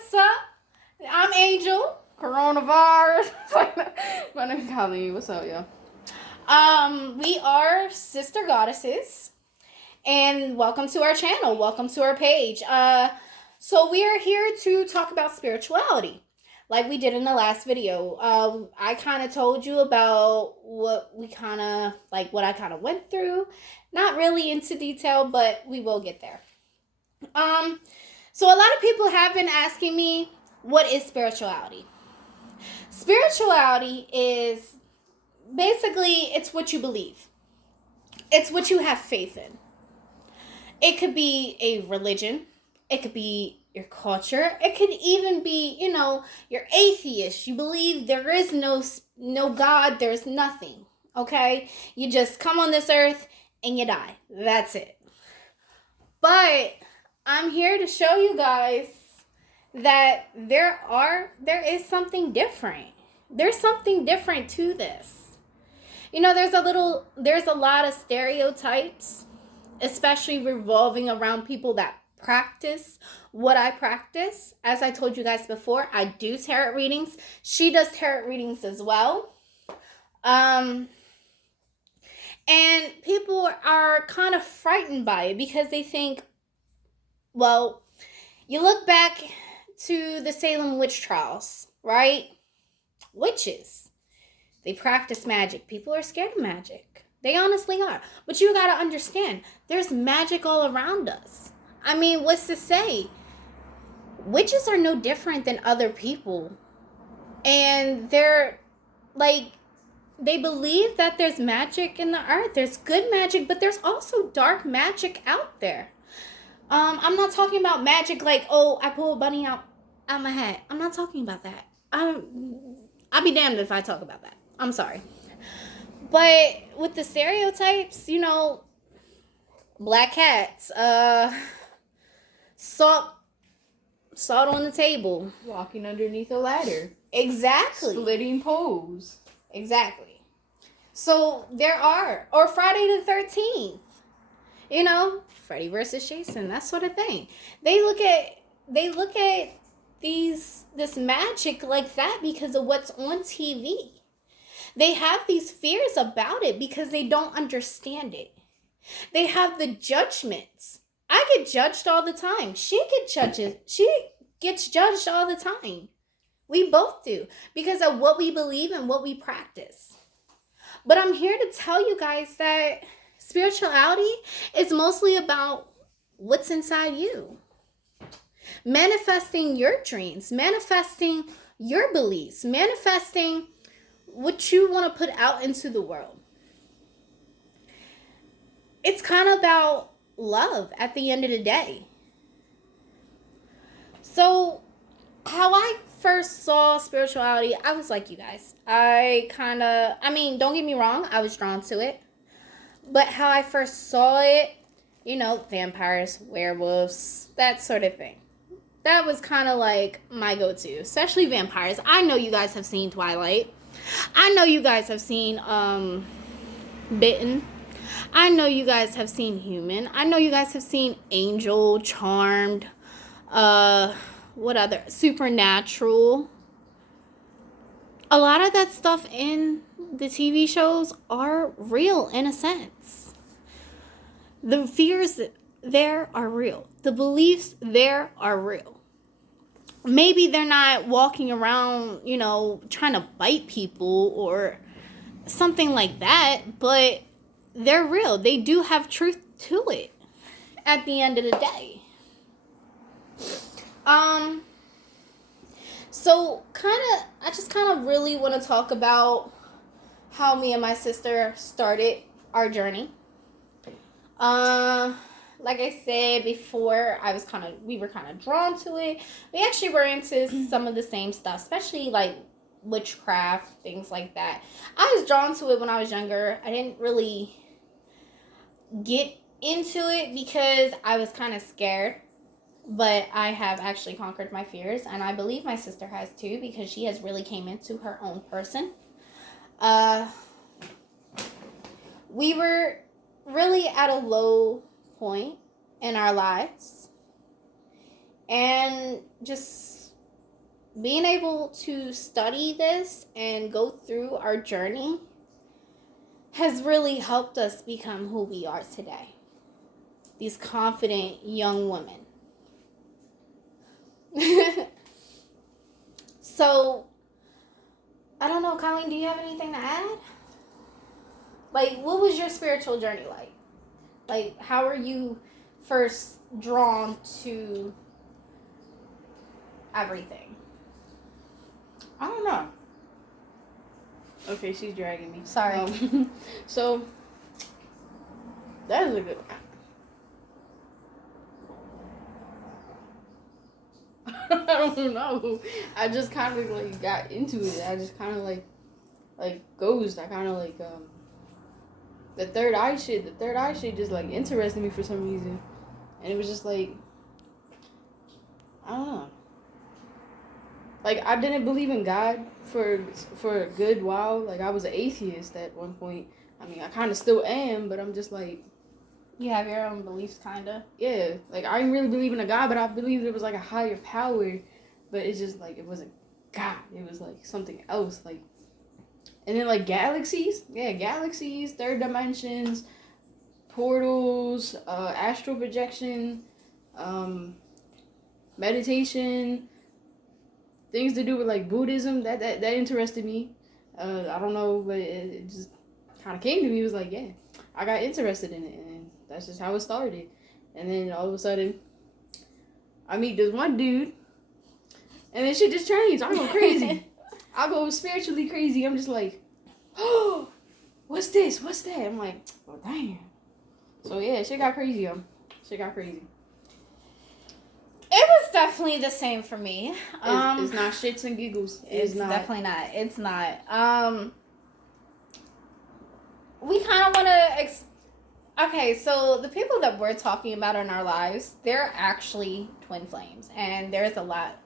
what's up? I'm Angel. Coronavirus. My name's Colleen. What's up, yo? We are sister goddesses, and welcome to our channel. Welcome to our page. So we are here to talk about spirituality, like we did in the last video. I kind of told you about what I kind of went through. Not really into detail, but we will get there. So a lot of people have been asking me, what is spirituality? Spirituality is basically, it's what you believe. It's what you have faith in. It could be a religion. It could be your culture. It could even be, you're atheist. You believe there is no God. There's nothing. Okay? You just come on this earth and you die. That's it. But I'm here to show you guys that there is something different. There's something different to this. There's a lot of stereotypes, especially revolving around people that practice what I practice. As I told you guys before, I do tarot readings. She does tarot readings as well. And people are kind of frightened by it because they think, well, you look back to the Salem witch trials, right? Witches. They practice magic. People are scared of magic. They honestly are. But you gotta understand, there's magic all around us. I mean, what's to say? Witches are no different than other people. And they believe that there's magic in the earth. There's good magic, but there's also dark magic out there. I'm not talking about magic like, oh, I pull a bunny out my hat. I'm not talking about that. I'll be damned if I talk about that. I'm sorry. But with the stereotypes, black cats, salt on the table. Walking underneath a ladder. Exactly. Splitting poles. Exactly. So or Friday the 13th. Freddy versus Jason, that sort of thing. They look at this magic like that because of what's on TV. They have these fears about it because they don't understand it. They have the judgments. I get judged all the time. She gets judged all the time. We both do because of what we believe and what we practice. But I'm here to tell you guys that spirituality is mostly about what's inside you. Manifesting your dreams, manifesting your beliefs, manifesting what you want to put out into the world. It's kind of about love at the end of the day. So, how I first saw spirituality, I was like you guys. Don't get me wrong, I was drawn to it. But how I first saw it, vampires, werewolves, that sort of thing. That was kind of like my go-to, especially vampires. I know you guys have seen Twilight. I know you guys have seen Bitten. I know you guys have seen Human. I know you guys have seen Angel, Charmed, what other? Supernatural. A lot of that stuff in the TV shows are real in a sense. The fears there are real. The beliefs there are real. Maybe they're not walking around, trying to bite people or something like that, but they're real. They do have truth to it at the end of the day. So I just really want to talk about how me and my sister started our journey. Like I said before, we were kind of drawn to it. We actually were into some of the same stuff, especially like witchcraft, things like that. I was drawn to it when I was younger. I didn't really get into it because I was kind of scared. But I have actually conquered my fears, and I believe my sister has too, because she has really came into her own person. We were really at a low point in our lives, and just being able to study this and go through our journey has really helped us become who we are today. These confident young women. So, I don't know, Colleen, do you have anything to add? Like, what was your spiritual journey like? Like, how are you first drawn to everything? I don't know. Okay, she's dragging me. Sorry. So, that is a good one. I don't know. I just kind of like got into it. I just kind of like Ghost. I kind of like the third eye shit. The third eye shit just like interested me for some reason, and it was just like I don't know. Like I didn't believe in God for a good while. Like I was an atheist at one point. I mean, I kind of still am, but I'm just like. You have your own beliefs, kind of. Yeah, like I didn't really believe in a God, but I believed it was like a higher power. But it's just like it wasn't God. It was like something else. Like, and then like galaxies, galaxies, third dimensions, portals, astral projection, meditation, things to do with like Buddhism. That interested me. I don't know, but it just kind of came to me. It was like, yeah, I got interested in it. And that's just how it started. And then all of a sudden, I meet this one dude, and then shit just changed. I go crazy. I go spiritually crazy. I'm just like, oh, what's this? What's that? I'm like, oh, damn. So, yeah, shit got crazy, yo. Shit got crazy. It was definitely the same for me. It's not shits and giggles. It's not. Definitely not. It's not. We kind of want to... Okay, so the people that we're talking about in our lives, they're actually twin flames. And there's a lot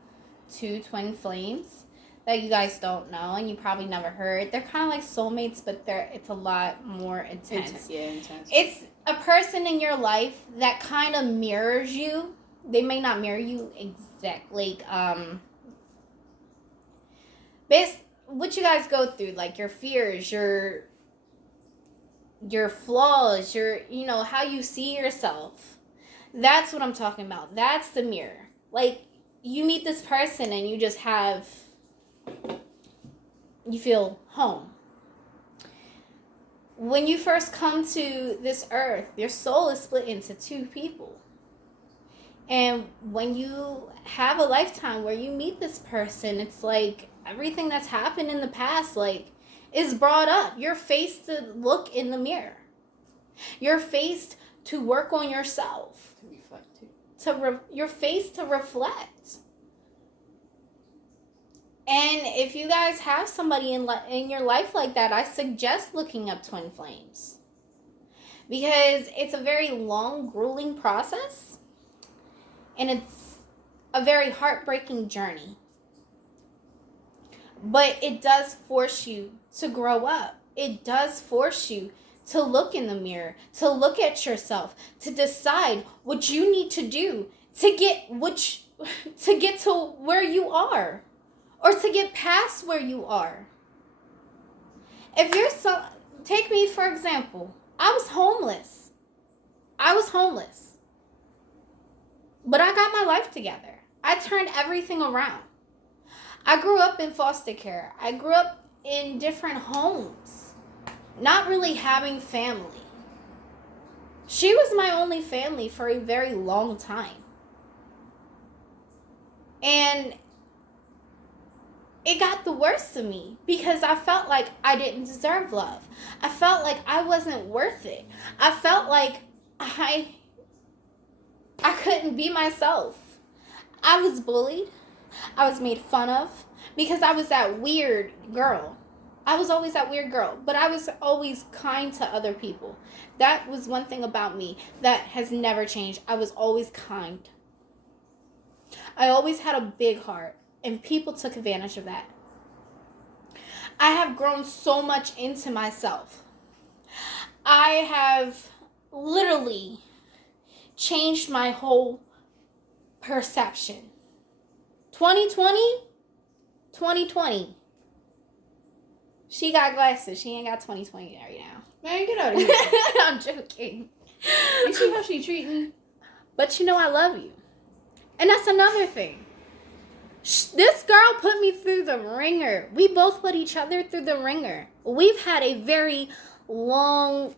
to twin flames that you guys don't know and you probably never heard. They're kind of like soulmates, but it's a lot more intense. Intense. It's a person in your life that kind of mirrors you. They may not mirror you exactly. What you guys go through, like your fears, your flaws, how you see yourself. That's what I'm talking about. That's the mirror. Like, you meet this person and you just you feel home. When you first come to this earth, your soul is split into two people. And when you have a lifetime where you meet this person, it's like everything that's happened in the past, like, is brought up. You're faced to look in the mirror. You're faced to work on yourself. To reflect too. You're faced to reflect. And if you guys have somebody in your life like that, I suggest looking up twin flames. Because it's a very long, grueling process. And it's a very heartbreaking journey. But it does force you to grow up. It does force you to look in the mirror, to look at yourself, to decide what you need to do to get to where you are, or to get past where you are. Take me for example. I was homeless. But I got my life together. I turned everything around. I grew up in foster care. I grew up in different homes, not really having family. She was my only family for a very long time. And it got the worst of me because I felt like I didn't deserve love. I felt like I wasn't worth it. I felt like I couldn't be myself. I was bullied. I was made fun of because I was that weird girl. I was always that weird girl, but I was always kind to other people. That was one thing about me that has never changed. I was always kind. I always had a big heart, and people took advantage of that. I have grown so much into myself. I have literally changed my whole perception. 2020 2020. She got glasses. She ain't got 2020 right now. Man, get out of here. I'm joking. You see how she treat me? But you know I love you. And that's another thing. This girl put me through the ringer. We both put each other through the ringer. We've had a very long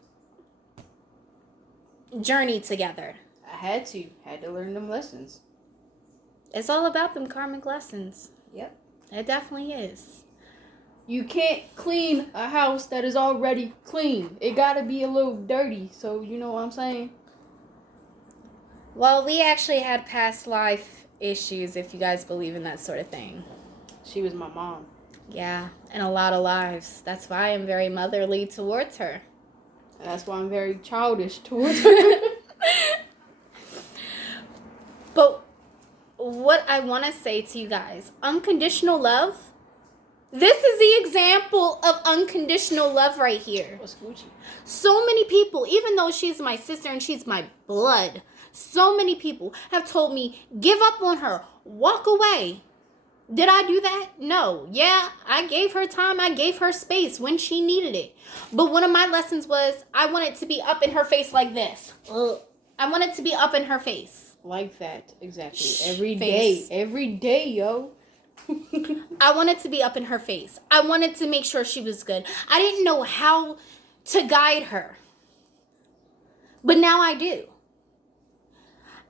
journey together. I had to learn them lessons. It's all about them karmic lessons. Yep. It definitely is. You can't clean a house that is already clean. It gotta be a little dirty. So, you know what I'm saying? Well, we actually had past life issues, if you guys believe in that sort of thing. She was my mom. Yeah, and a lot of lives. That's why I'm very motherly towards her. And that's why I'm very childish towards her. But what I want to say to you guys, unconditional love, this is the example of unconditional love right here. What's Gucci? So many people, even though she's my sister and she's my blood, so many people have told me, give up on her, walk away. Did I do that? No. Yeah, I gave her time. I gave her space when she needed it. But one of my lessons was I wanted to be up in her face like this. Ugh. I wanted to be up in her face. Like that, exactly. Every day, yo. I wanted to be up in her face. I wanted to make sure she was good. I didn't know how to guide her. But now I do.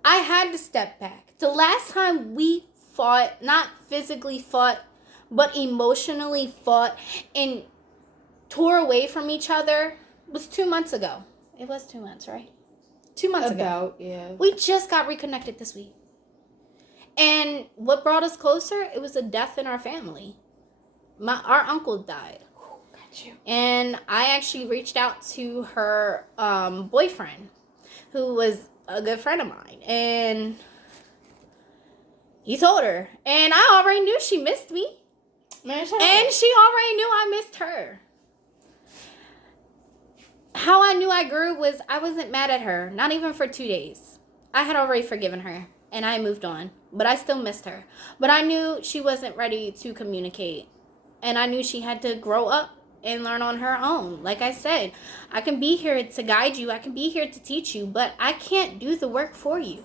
I had to step back. The last time we fought, not physically fought, but emotionally fought and tore away from each other was 2 months ago. It was 2 months, right? 2 months ago. Yeah. We just got reconnected this week. And what brought us closer? It was a death in our family. Our uncle died. Got you. And I actually reached out to her boyfriend, who was a good friend of mine. And he told her. And I already knew she missed me. Man, and she already knew I missed her. How I knew I grew was I wasn't mad at her. Not even for 2 days. I had already forgiven her. And I moved on. But I still missed her. But I knew she wasn't ready to communicate. And I knew she had to grow up and learn on her own. Like I said, I can be here to guide you. I can be here to teach you. But I can't do the work for you.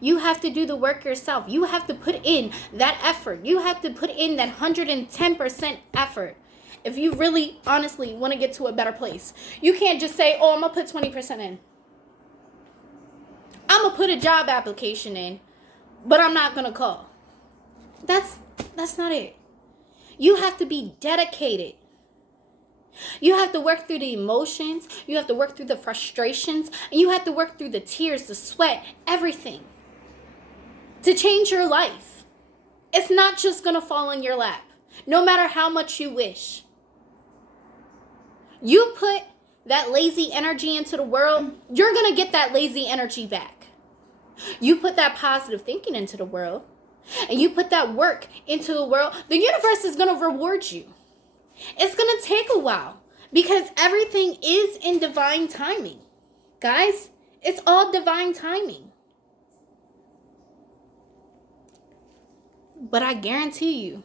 You have to do the work yourself. You have to put in that effort. You have to put in that 110% effort. If you really, honestly want to get to a better place. You can't just say, oh, I'm going to put 20% in. I'm going to put a job application in, but I'm not going to call. That's not it. You have to be dedicated. You have to work through the emotions. You have to work through the frustrations. And you have to work through the tears, the sweat, everything. To change your life. It's not just going to fall in your lap. No matter how much you wish. You put that lazy energy into the world, you're going to get that lazy energy back. You put that positive thinking into the world, and you put that work into the world, the universe is going to reward you. It's going to take a while because everything is in divine timing. Guys, it's all divine timing. But I guarantee you,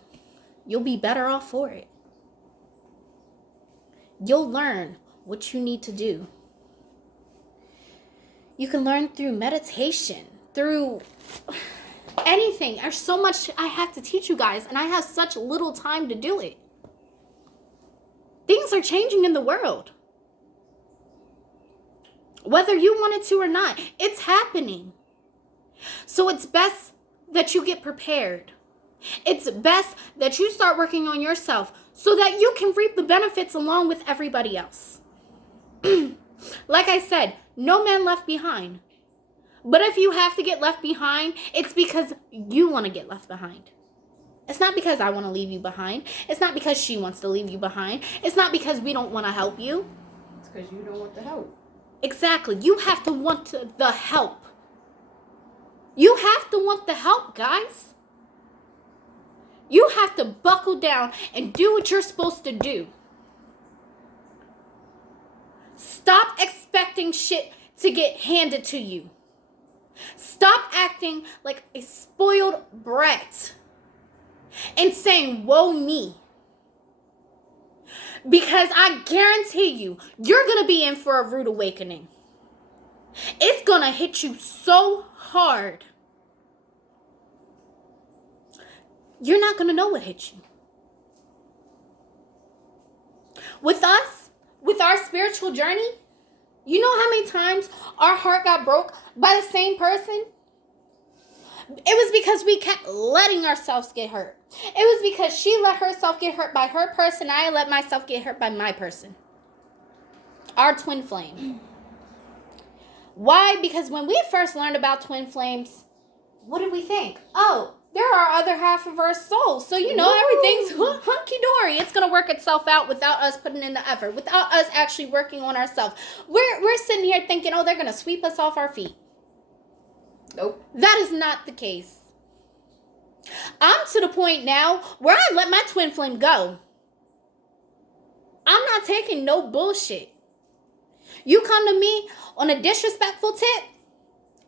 you'll be better off for it. You'll learn what you need to do. You can learn through meditation, through anything. There's so much I have to teach you guys, and I have such little time to do it. Things are changing in the world. Whether you want it to or not, it's happening. So it's best that you get prepared. It's best that you start working on yourself so that you can reap the benefits along with everybody else. Like I said, no man left behind. But if you have to get left behind, it's because you want to get left behind. It's not because I want to leave you behind. It's not because she wants to leave you behind. It's not because we don't want to help you. It's because you don't want the help. Exactly. You have to want the help. You have to want the help, guys. You have to buckle down and do what you're supposed to do. Stop expecting shit to get handed to you. Stop acting like a spoiled brat. and saying, woe me. Because I guarantee you, you're going to be in for a rude awakening. It's going to hit you so hard. You're not going to know what hit you. With us, with our spiritual journey, you know how many times our heart got broke by the same person? It was because we kept letting ourselves get hurt. It was because she let herself get hurt by her person. I let myself get hurt by my person. Our twin flame. Why? Because when we first learned about twin flames, what did we think? Oh, they're our other half of our soul. So, everything's hunky-dory. It's going to work itself out without us putting in the effort, without us actually working on ourselves. We're sitting here thinking, oh, they're going to sweep us off our feet. Nope. That is not the case. I'm to the point now where I let my twin flame go. I'm not taking no bullshit. You come to me on a disrespectful tip,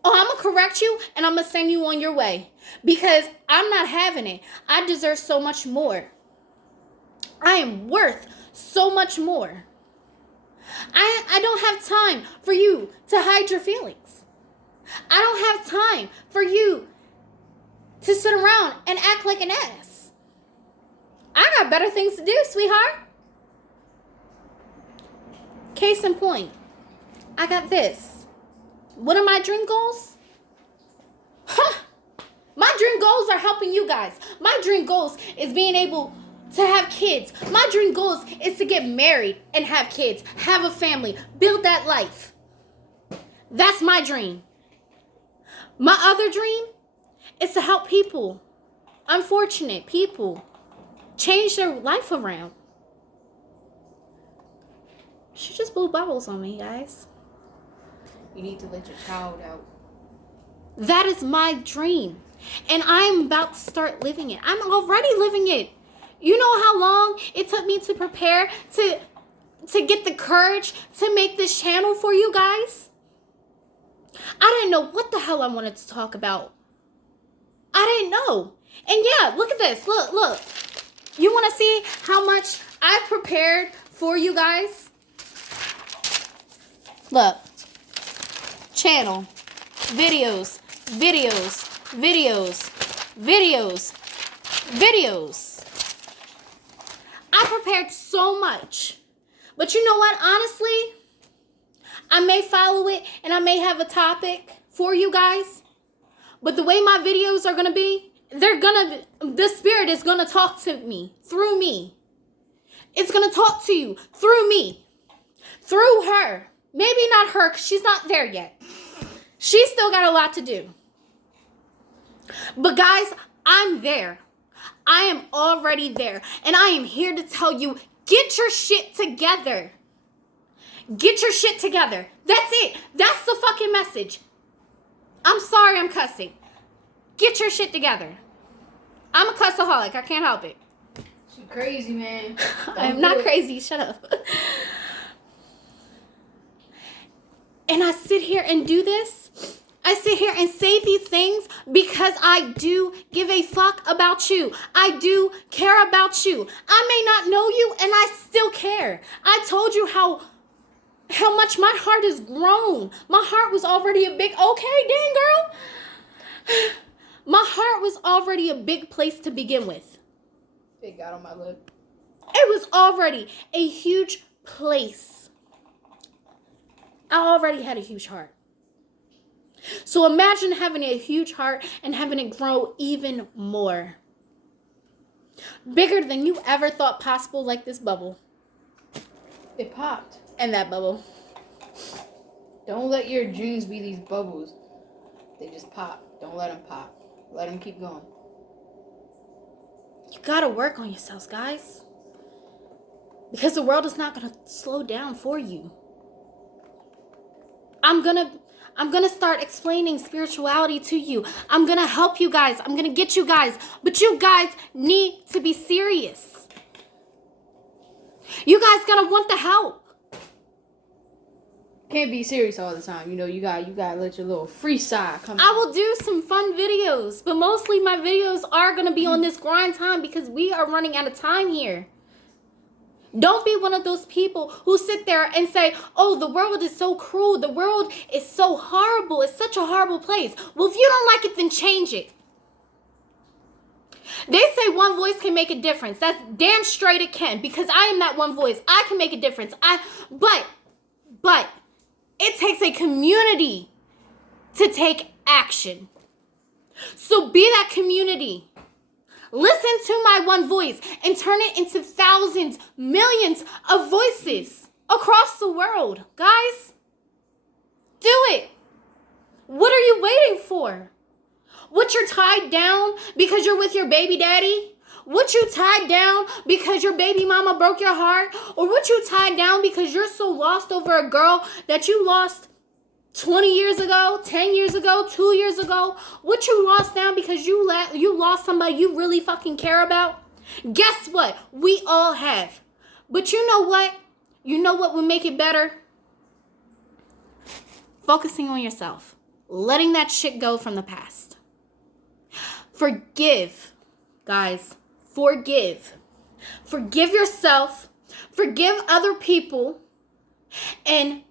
I'm going to correct you and I'm going to send you on your way. Because I'm not having it. I deserve so much more. I am worth so much more. I don't have time for you to hide your feelings. I don't have time for you to sit around and act like an ass. I got better things to do, sweetheart. Case in point, I got this. What are my dream goals? My dream goals are helping you guys. My dream goals is being able to have kids. My dream goals is to get married and have kids, have a family, build that life. That's my dream. My other dream is to help people, unfortunate people, change their life around. She just blew bubbles on me, guys. You need to let your child out. That is my dream. And I'm about to start living it. I'm already living it. You know how long it took me to prepare to get the courage to make this channel for you guys? I didn't know what the hell I wanted to talk about. I didn't know. And yeah, look at this. Look. You want to see how much I prepared for you guys? Look. Channel. Videos. I prepared so much. But you know what? Honestly, I may follow it and I may have a topic for you guys. But the way my videos are going to be, the spirit is going to talk to me, through me. It's going to talk to you, through me, through her. Maybe not her, because she's not there yet. She's still got a lot to do. But guys, I'm there. I am already there. And I am here to tell you, get your shit together. Get your shit together. That's it. That's the fucking message. I'm sorry I'm cussing. Get your shit together. I'm a cussaholic. I can't help it. She's crazy, man. I'm not crazy. Shut up. And I sit here and do this. I sit here and say these things because I do give a fuck about you. I do care about you. I may not know you and I still care. I told you how much my heart has grown. My heart was already a big, okay, dang girl. My heart was already a big place to begin with. It got on my lip. It was already a huge place. I already had a huge heart. So imagine having a huge heart and having it grow even more. Bigger than you ever thought possible, like this bubble. It popped. And that bubble. Don't let your dreams be these bubbles. They just pop. Don't let them pop. Let them keep going. You gotta work on yourselves, guys. Because the world is not gonna slow down for you. I'm gonna start explaining spirituality to you. I'm gonna help you guys. I'm gonna get you guys. But you guys need to be serious. You guys gotta want the help. can't be serious all the time. You know, you gotta let your little free side come. I will do some fun videos, but mostly my videos are gonna be on this grind time because we are running out of time here. Don't be one of those people who sit there and say, oh, the world is so cruel. The world is so horrible. It's such a horrible place. Well, if you don't like it, then change it. They say one voice can make a difference. That's damn straight it can, because I am that one voice. I can make a difference. But it takes a community to take action. So be that community. Listen to my one voice and turn it into thousands, millions of voices across the world. Guys, do it. What are you waiting for? What, you're tied down because you're with your baby daddy? What, you tied down because your baby mama broke your heart? Or what, you tied down because you're so lost over a girl that you lost 20 years ago, 10 years ago, 2 years ago? What, you lost down because you lost somebody you really fucking care about? Guess what? We all have. But you know what? You know what would make it better? Focusing on yourself. Letting that shit go from the past. Forgive. Guys, forgive. Forgive yourself. Forgive other people. And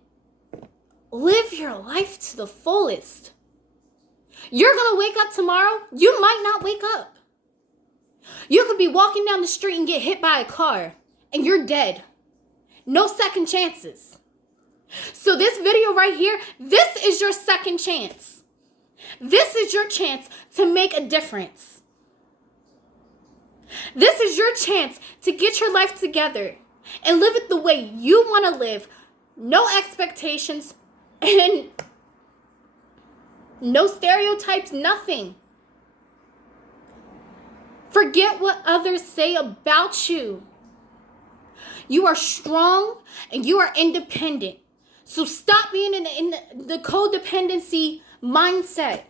live your life to the fullest. You're going to wake up tomorrow. You might not wake up. You could be walking down the street and get hit by a car and you're dead. No second chances. So this video right here, this is your second chance. This is your chance to make a difference. This is your chance to get your life together and live it the way you want to live. No expectations. And no stereotypes, nothing. Forget what others say about you. You are strong and you are independent. So stop being in the codependency mindset.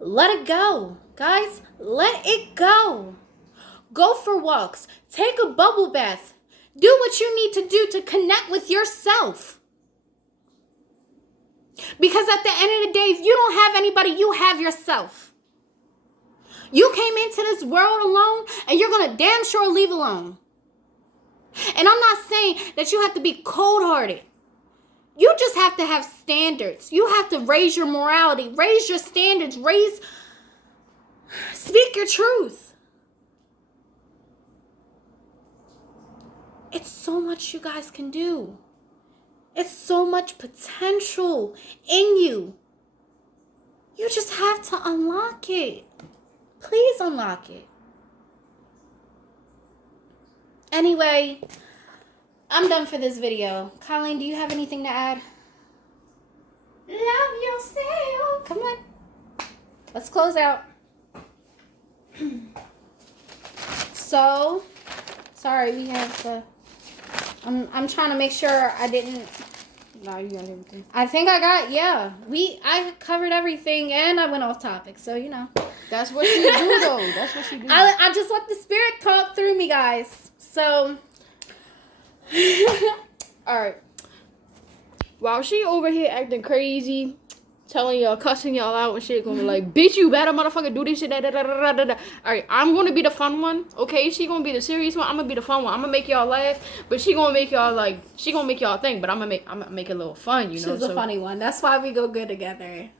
Let it go, guys. Let it go. Go for walks. Take a bubble bath. Do what you need to do to connect with yourself. Because at the end of the day, if you don't have anybody, you have yourself. You came into this world alone, and you're going to damn sure leave alone. And I'm not saying that you have to be cold-hearted. You just have to have standards. You have to raise your morality, raise your standards, speak your truth. It's so much you guys can do. It's so much potential in you. You just have to unlock it. Please unlock it. Anyway, I'm done for this video. Colleen, do you have anything to add? Love yourself. Come on. Let's close out. So, sorry, we have to... I'm trying to make sure I didn't... No, you got everything. I think I got, yeah. I covered everything and I went off topic, so, you know. That's what you do, though. That's what you do. I just let the spirit talk through me, guys. So... Alright. While she over here acting crazy, telling y'all, cussing y'all out and shit, gonna be like, bitch, you better motherfucker do this shit, Alright, I'm gonna be the fun one, okay? She gonna be the serious one, I'm gonna be the fun one. I'm gonna make y'all laugh, but she gonna make y'all think, but I'm gonna make it a little fun, you know? She's the funny one. That's why we go good together.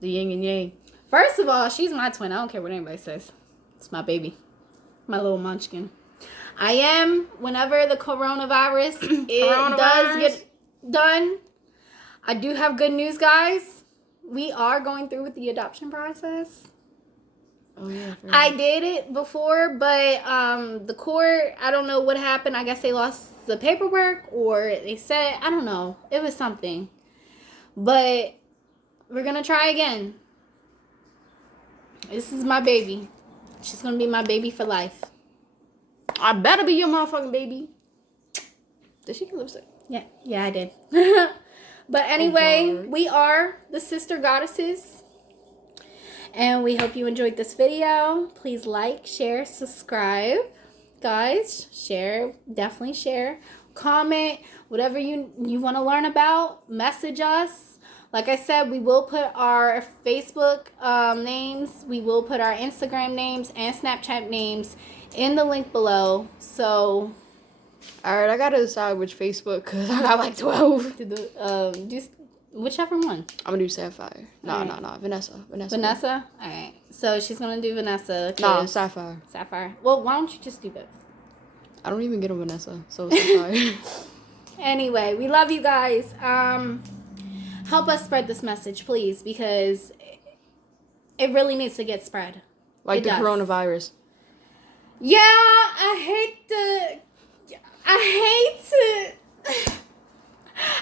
The yin and yang. First of all, she's my twin. I don't care what anybody says. It's my baby. My little munchkin. I am, whenever the coronavirus does get done, I do have good news, guys. We are going through with the adoption process. Oh, yeah. I did it before, but the court, I don't know what happened. I guess they lost the paperwork, or they said, I don't know. It was something. But we're going to try again. This is my baby. She's going to be my baby for life. I better be your motherfucking baby. Did she get lipstick? Yeah, I did. But anyway, we are the Sister Goddesses. And we hope you enjoyed this video. Please like, share, subscribe. Guys, share. Definitely share. comment, whatever you want to learn about, message us. Like I said, we will put our Facebook names, we will put our Instagram names and Snapchat names in the link below. So, all right, I gotta decide which Facebook because I got like 12. Just whichever one. I'm gonna do Sapphire. No, Vanessa. Vanessa? All right. So she's gonna do Vanessa. No, Sapphire. Sapphire. Well, why don't you just do both? I don't even get a Vanessa, so Sapphire. Anyway, we love you guys. Help us spread this message, please, because it really needs to get spread. Like the coronavirus. Yeah, I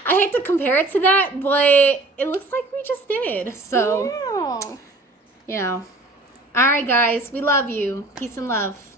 hate to compare it to that, but it looks like we just did. So, yeah. you know. All right, guys, we love you. Peace and love.